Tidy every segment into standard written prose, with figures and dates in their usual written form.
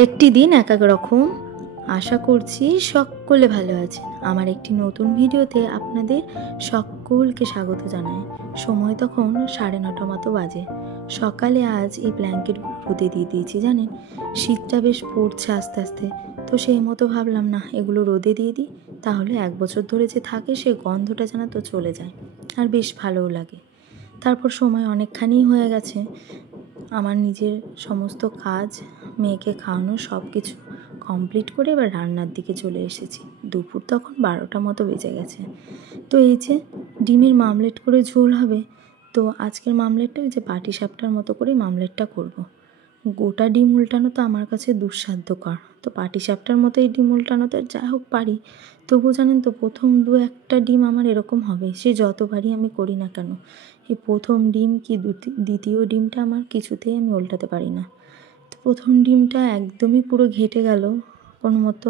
একটি দিন এক এক রকম। আশা করছি সকলে ভালো আছেন। আমার একটি নতুন ভিডিওতে আপনাদের সকলকে স্বাগত জানাই। সময় তখন 9:30 মতো বাজে। সকালে আজ এই ব্ল্যাঙ্কেটগুলো রোদে দিয়ে দিয়েছি, জানেন শীতটা বেশ পড়ছে আস্তে আস্তে। তো সেই মতো ভাবলাম না এগুলো রোদে দিয়ে দিই, তাহলে 1 বছর ধরে যে থাকে সে গন্ধটা যেন তো চলে যায়, আর বেশ ভালোও লাগে। তারপর সময় অনেকখানি হয়ে গেছে, আমার নিজের সমস্ত কাজ, মেয়েকে খাওয়ানো সব কিছু কমপ্লিট করে এবার রান্নার দিকে চলে এসেছি। দুপুর তখন 12টা মতো বেজে গেছে। তো এই যে ডিমের মামলেট করে ঝোল হবে, তো আজকের মামলেটটা ওই যে পাটিসাপটার মতো করে মামলেটটা করব। গোটা ডিম উল্টানো তো আমার কাছে দুঃসাধ্যকর, তো পাটিসাপটার মতো এই ডিম উল্টানো তো যা হোক পারি, তবু জানেন তো প্রথম 2-1টা ডিম আমার এরকম হবে, সে যতবারই আমি করি না কেন। এই প্রথম ডিম কি দ্বিতীয় ডিমটা আমার কিছুতেই আমি উল্টাতে পারি না। তো প্রথম ডিমটা একদমই পুরো ঘেটে গেল, কোনো মতো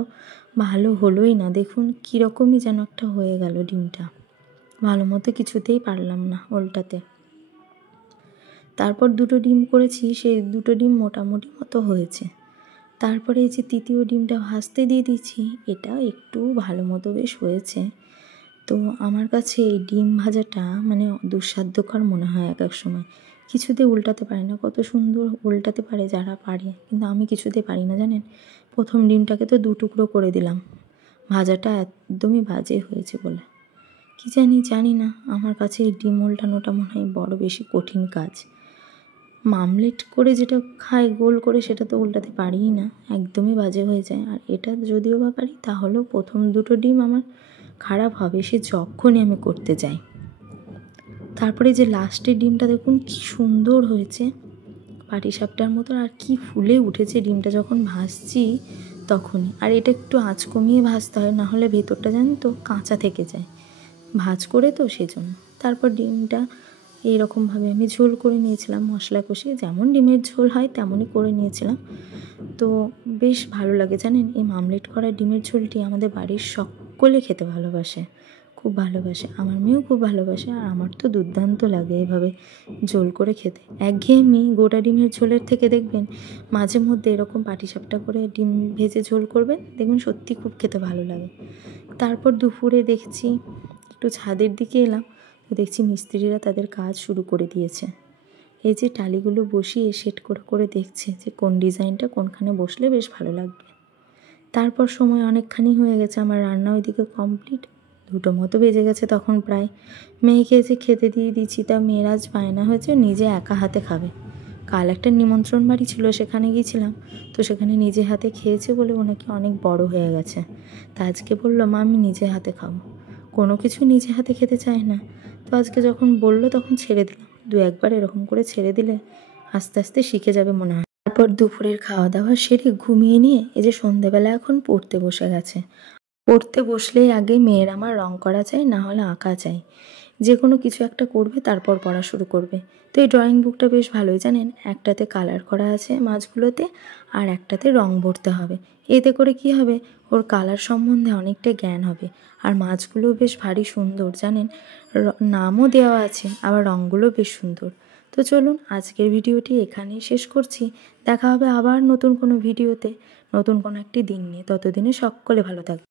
ভালো হলোই না। দেখুন কীরকমই যেন একটা হয়ে গেল ডিমটা, ভালো মতো কিছুতেই পারলাম না উল্টাতে। তারপর 2টো ডিম করেছি, সেই 2টো ডিম মোটামুটি মতো হয়েছে। তারপরে এই যে তৃতীয় ডিমটা ভাজতে দিয়ে দিয়েছি, এটাও একটু ভালো মতো বেশ হয়েছে। তো আমার কাছে এই ডিম ভাজাটা মানে দুঃসাধ্যকর মনে হয় এক এক সময়, কিছুতে উল্টাতে পারে না। কত সুন্দর উল্টাতে পারে যারা পারে, কিন্তু আমি কিছুতে পারি না জানেন। প্রথম ডিমটাকে তো 2 টুকরো করে দিলাম, ভাজাটা একদমই বাজে হয়েছে বলে। কি জানি না, আমার কাছে এই ডিম উল্টানোটা মনে হয় বড় বেশি কঠিন কাজ। মামলেট করে যেটা খাই গোল করে, সেটা তো উল্টাতে পারিই না, একদমই বাজে হয়ে যায়। আর এটা যদিও বা পারি, তাহলেও প্রথম 2টো ডিম আমার খারাপ হবে সে যখনই আমি করতে যাই। তারপরে যে লাস্টের ডিমটা দেখুন কি সুন্দর হয়েছে, পাটিসাপটার মতো, আর কি ফুলে উঠেছে ডিমটা যখন ভাজছি তখনই। আর এটা একটু আঁচ কমিয়ে ভাজতে হয়, নাহলে ভেতরটা জানেন তো কাঁচা থেকে যায়, ভাজ করে তো সেজন্য। তারপর ডিমটা এইরকমভাবে আমি ঝোল করে নিয়েছিলাম, মশলা কষিয়ে যেমন ডিমের ঝোল হয় তেমনই করে নিয়েছিলাম। তো বেশ ভালো লাগে জানেন, এই মামলেট করা ডিমের ঝোলটি আমাদের বাড়ির সকলে খেতে ভালোবাসে, খুব ভালোবাসে। আমার মেয়েও খুব ভালোবাসে, আর আমার তো দুর্দান্ত লাগে এভাবে ঝোল করে খেতে। একঘেয়েমি গোটা ডিমের ঝোলের থেকে দেখবেন মাঝে মধ্যে এরকম পাটিসাপটা করে ডিম ভেজে ঝোল করবেন, দেখবেন সত্যি খুব খেতে ভালো লাগে। তারপর দুপুরে দেখছি একটু ছাদের দিকে এলাম, তো দেখছি মিস্ত্রিরা তাদের কাজ শুরু করে দিয়েছে। এই যে টালিগুলো বসিয়ে সেট করে করে দেখছে যে কোন ডিজাইনটা কোনখানে বসলে বেশ ভালো লাগবে। তারপর সময় অনেকখানি হয়ে গেছে, আমার রান্না ওইদিকে কমপ্লিট, 2টো মতো বেজে গেছে তখন প্রায়। মেয়েকে এসে খেতে দিয়ে দিচ্ছি, তা মেয়ের আজ বায়না হয়েছে নিজে একা হাতে খাবে। কাল একটা নিমন্ত্রণ বাড়ি ছিল, সেখানে গিয়েছিলাম, তো সেখানে নিজে হাতে খেয়েছে বলে ও নাকি অনেক বড় হয়ে গেছে। তা আজকে বললো মা আমি নিজে হাতে খাবো, কোনো কিছু নিজে হাতে খেতে চায় না। তো আজকে যখন বললো তখন ছেড়ে দিলাম, 2-1বার এরকম করে ছেড়ে দিলে আস্তে আস্তে শিখে যাবে মনে হয়। তারপর দুপুরের খাওয়া দাওয়া সেরে ঘুমিয়ে নিয়ে এই যে সন্ধেবেলা এখন পড়তে বসে গেছে। পড়তে বসলেই আগে মেয়ের আমার রং করা চাই, না হলে আঁকা চাই। যে কোনো কিছু একটা করবে তারপর পড়া শুরু করবে। তো এই ড্রয়িং বুকটা বেশ ভালোই জানেন, একটাতে কালার করা আছে মাছগুলোতে, আর একটাতে রং ভরতে হবে। এতে করে কি হবে, ওর কালার সম্বন্ধে অনেকটা জ্ঞান হবে। আর মাছগুলোও বেশ ভারী সুন্দর জানেন, নামও দেওয়া আছে, আবার রঙগুলো বেশ সুন্দর। তো চলুন আজকের ভিডিওটি এখানেই শেষ করছি। দেখা হবে আবার নতুন কোনো ভিডিওতে, নতুন কোনো একটি দিন নিয়ে। ততদিনে সকলে ভালো থাকবে।